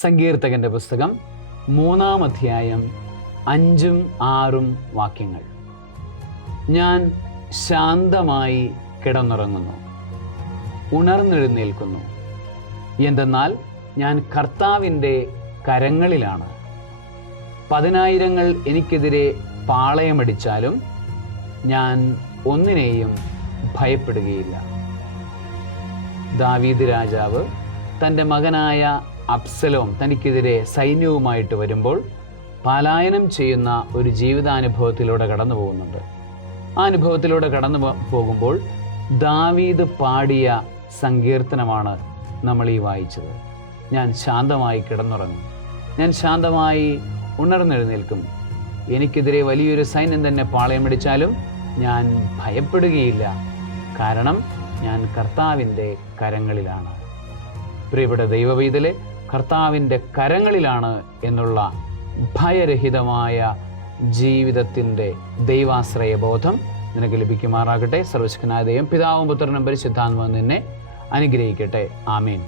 സങ്കീർത്തകൻ്റെ പുസ്തകം 3-ാം അധ്യായം 5ഉം 6ഉം വാക്യങ്ങൾ. ഞാൻ ശാന്തമായി കിടന്നുറങ്ങുന്നു, ഉണർന്നെഴുന്നേൽക്കുന്നു. എന്തെന്നാൽ ഞാൻ കർത്താവിൻ്റെ കരങ്ങളിലാണ്. 10,000 എനിക്കെതിരെ പാളയമടിച്ചാലും ഞാൻ ഒന്നിനെയും ഭയപ്പെടുകയില്ല. ദാവീദ് രാജാവ് തൻ്റെ മകനായ അബ്സലോം തനിക്കെതിരെ സൈന്യവുമായിട്ട് വരുമ്പോൾ പലായനം ചെയ്യുന്ന ഒരു ജീവിതാനുഭവത്തിലൂടെ കടന്നു പോകുന്നുണ്ട്. ആ അനുഭവത്തിലൂടെ കടന്നു പോകുമ്പോൾ ദാവീദ് പാടിയ സങ്കീർത്തനമാണ് നമ്മൾ ഈ വായിച്ചത്. ഞാൻ ശാന്തമായി കിടന്നുറങ്ങും, ഞാൻ ശാന്തമായി ഉണർന്നെഴുന്നേൽക്കും. എനിക്കെതിരെ വലിയൊരു സൈന്യം തന്നെ പാളയമടിച്ചാലും ഞാൻ ഭയപ്പെടുകയില്ല, കാരണം ഞാൻ കർത്താവിൻ്റെ കരങ്ങളിലാണ്. പ്രിയപ്പെട്ട ദൈവവൈതലെ, കർത്താവിൻ്റെ കരങ്ങളിലാണ് എന്നുള്ള ഭയരഹിതമായ ജീവിതത്തിൻ്റെ ദൈവാശ്രയ ബോധം നിനക്ക് ലഭിക്കുമാറാകട്ടെ. സർവശക്തനായ ദൈവം പിതാവും പുത്രനും പരിശുദ്ധാത്മാവും നിന്നെ അനുഗ്രഹിക്കട്ടെ. ആമേൻ.